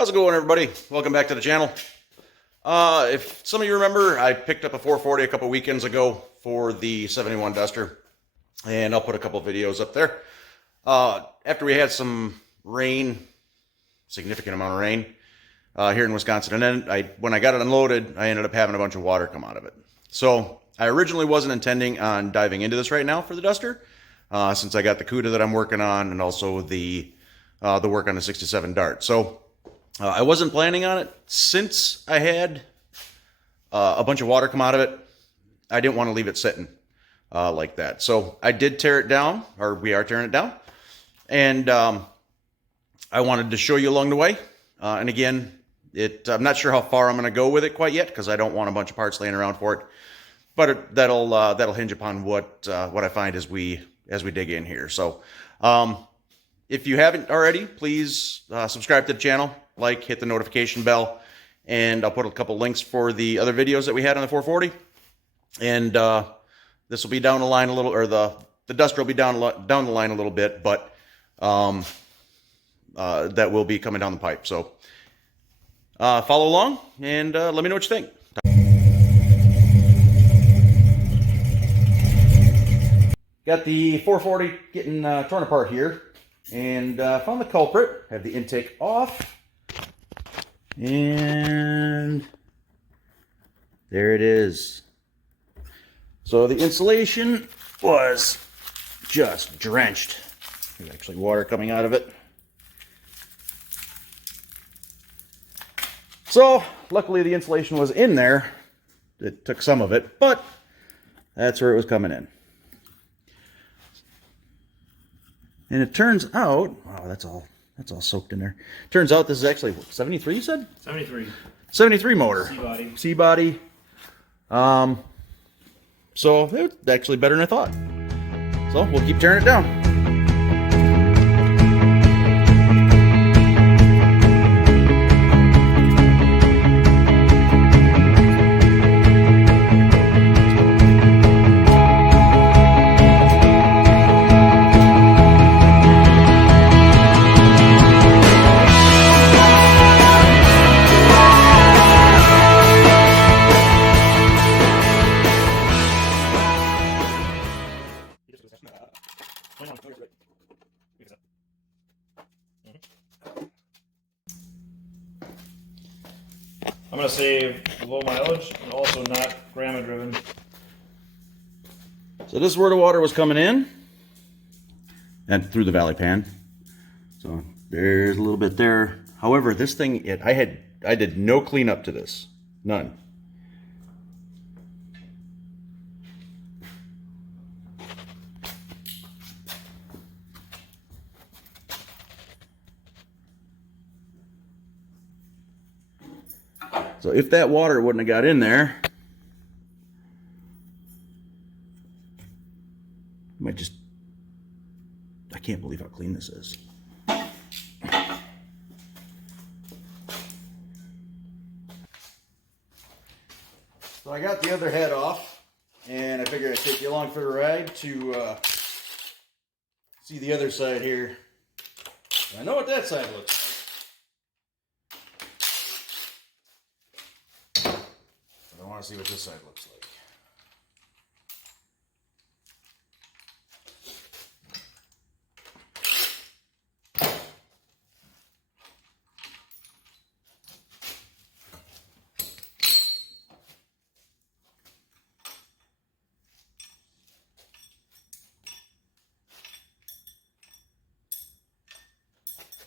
How's it going, everybody? Welcome back to the channel. If some of you remember, I picked up a 440 a couple weekends ago for the 71 Duster, and I'll put a couple videos up there. After we had some rain, significant amount of rain here in Wisconsin, and then when I got it unloaded, I ended up having a bunch of water come out of it. So I originally wasn't intending on diving into this right now for the Duster, since I got the CUDA that I'm working on, and also the work on the 67 Dart. So I wasn't planning on it. Since I had a bunch of water come out of it, I didn't want to leave it sitting like that. So I did tear it down, or we are tearing it down. And I wanted to show you along the way. And again, I'm not sure how far I'm going to go with it quite yet, because I don't want a bunch of parts laying around for it. But that'll hinge upon what I find as we dig in here. So if you haven't already, please subscribe to the channel, hit the notification bell, and I'll put a couple links for the other videos that we had on the 440. And this will be down the line a little, or the Duster will be down the line a little bit, but that will be coming down the pipe. So follow along and let me know what you think. Got the 440 getting torn apart here, and found the culprit. Have the intake off, and there it is. So the insulation was just drenched. There's actually water coming out of it. So luckily the insulation was in there. It took some of it, but that's where it was coming in. And it turns out, wow, that's all soaked in there. Turns out this is actually, what, 73 you said? 73. 73 motor. C-body. C-body. So it's actually better than I thought. So we'll keep tearing it down. I'm going to save low mileage and also not grandma driven. So this is where the water was coming in and through the valley pan. So there's a little bit there. However, this thing, I did no cleanup to this. None. So if that water wouldn't have got in there, I can't believe how clean this is. So I got the other head off, and I figured I'd take you along for the ride to see the other side here. I know what that side looks like. I want to see what this side looks like.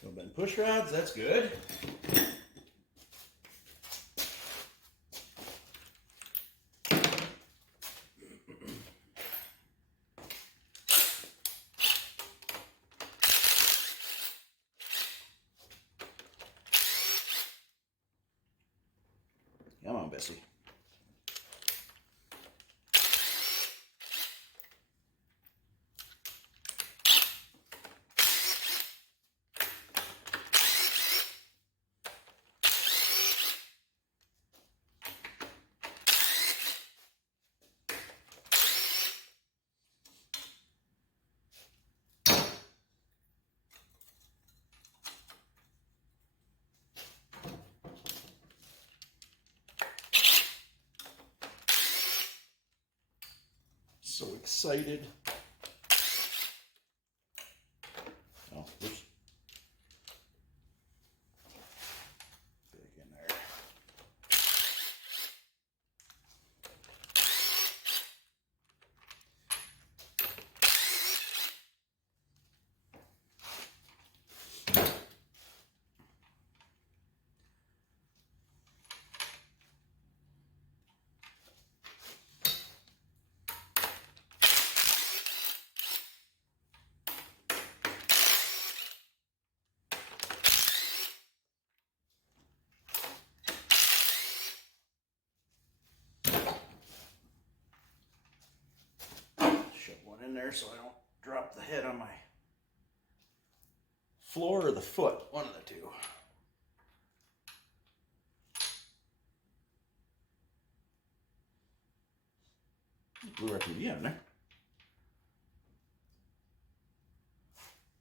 No bend push rods, that's good. Come on, Bessie. excited. Oh, oops. Back in there. Shove one in there so I don't drop the head on my floor or the foot, one of the two. Blue RPD on there.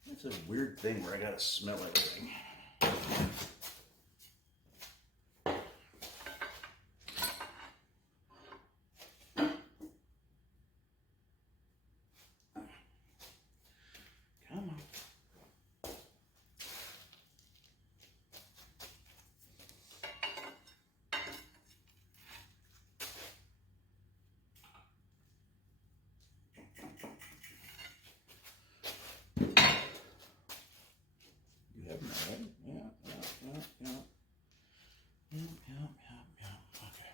It's a weird thing where I gotta smell everything. Come on. You have them all, right? Yeah. Okay.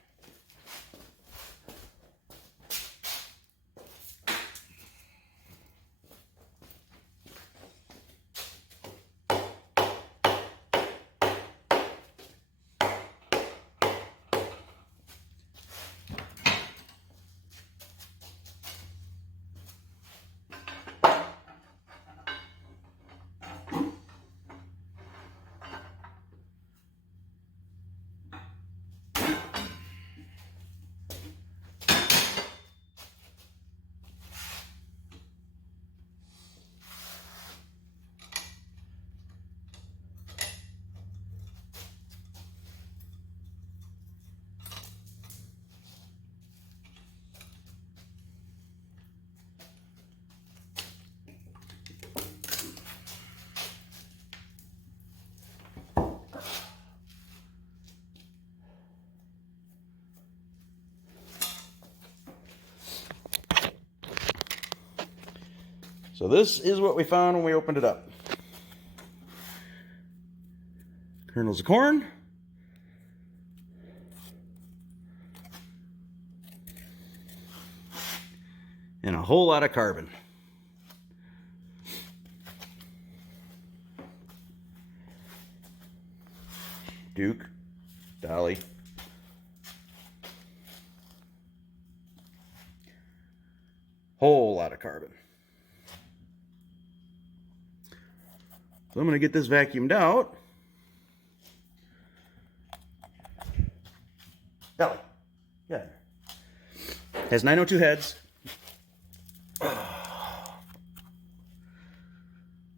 So this is what we found when we opened it up. Kernels of corn. And a whole lot of carbon. Duke, Dolly. Whole lot of carbon. So I'm going to get this vacuumed out. Dolly, yeah. Has 902 heads.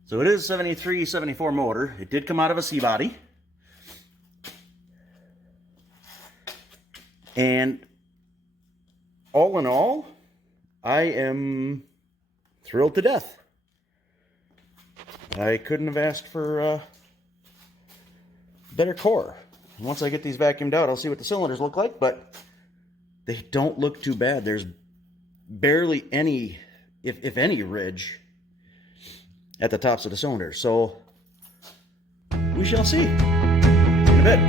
So it is 73, 74 motor. It did come out of a C-body. And all in all, I am thrilled to death. I couldn't have asked for a better core. And once I get these vacuumed out, I'll see what the cylinders look like, but they don't look too bad. There's barely any, if any, ridge at the tops of the cylinders. So we shall see in a bit.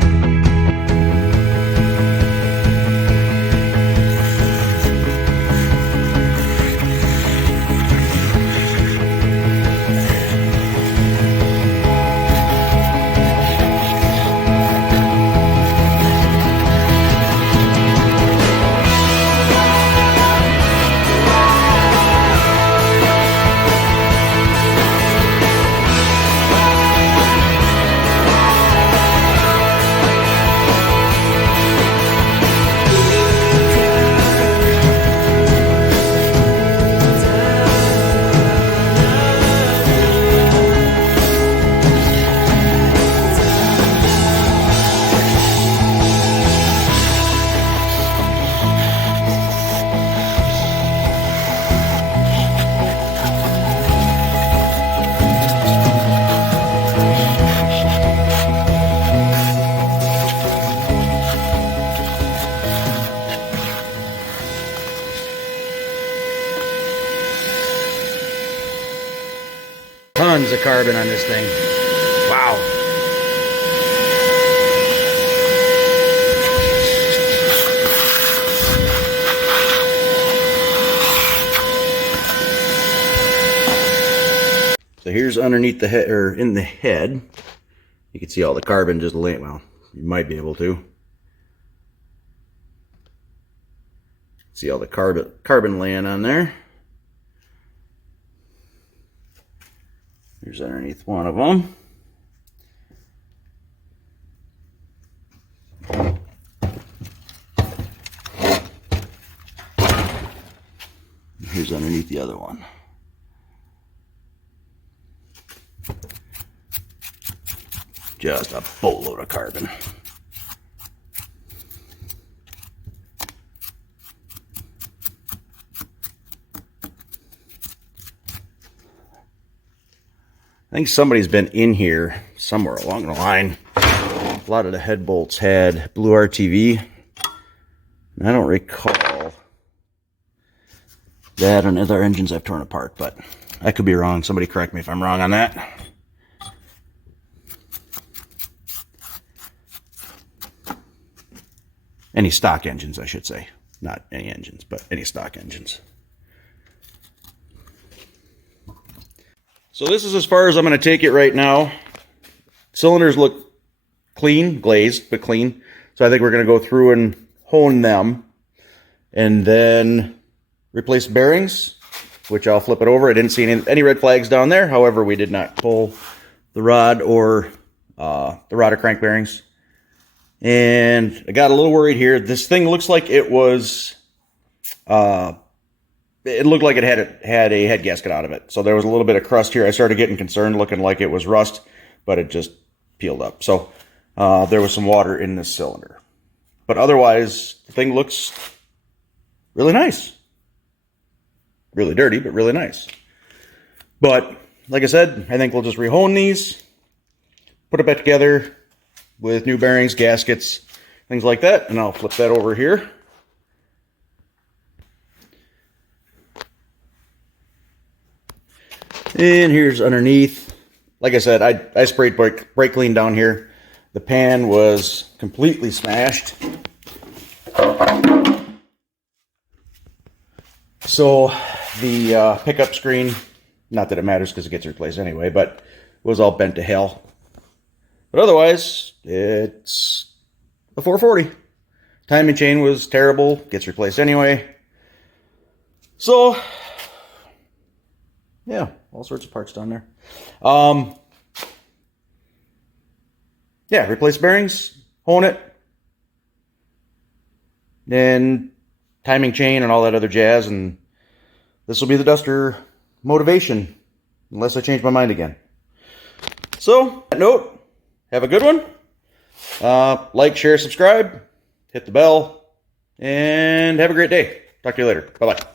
carbon on this thing. Wow. So here's underneath the head, or in the head. You can see all the carbon just laying, well, you might be able to. See all the carbon laying on there. Here's underneath one of them. Here's underneath the other one. Just a boatload of carbon. I think somebody's been in here somewhere along the line. A lot of the head bolts had blue RTV. And I don't recall that on other engines I've torn apart, but I could be wrong. Somebody correct me if I'm wrong on that. Any stock engines, I should say. Not any engines, but any stock engines. So this is as far as I'm going to take it right now. Cylinders look clean, glazed, but clean. So I think we're going to go through and hone them. And then replace bearings, which I'll flip it over. I didn't see any red flags down there. However, we did not pull the rod or crank bearings. And I got a little worried here. This thing looks like it was, it looked like it had a head gasket out of it. So there was a little bit of crust here. I started getting concerned, looking like it was rust, but it just peeled up. So there was some water in this cylinder. But otherwise, the thing looks really nice. Really dirty, but really nice. But like I said, I think we'll just rehone these, put it back together with new bearings, gaskets, things like that. And I'll flip that over here. And here's underneath. Like I said, I sprayed brake clean down here. The pan was completely smashed. So the pickup screen, not that it matters because it gets replaced anyway, but it was all bent to hell. But otherwise, it's a 440. Timing chain was terrible, gets replaced anyway. So, yeah, all sorts of parts down there. Yeah, replace bearings, hone it, then timing chain and all that other jazz, and this will be the Duster motivation, unless I change my mind again. So, on that note, have a good one. Like, share, subscribe, hit the bell, and have a great day. Talk to you later. Bye-bye.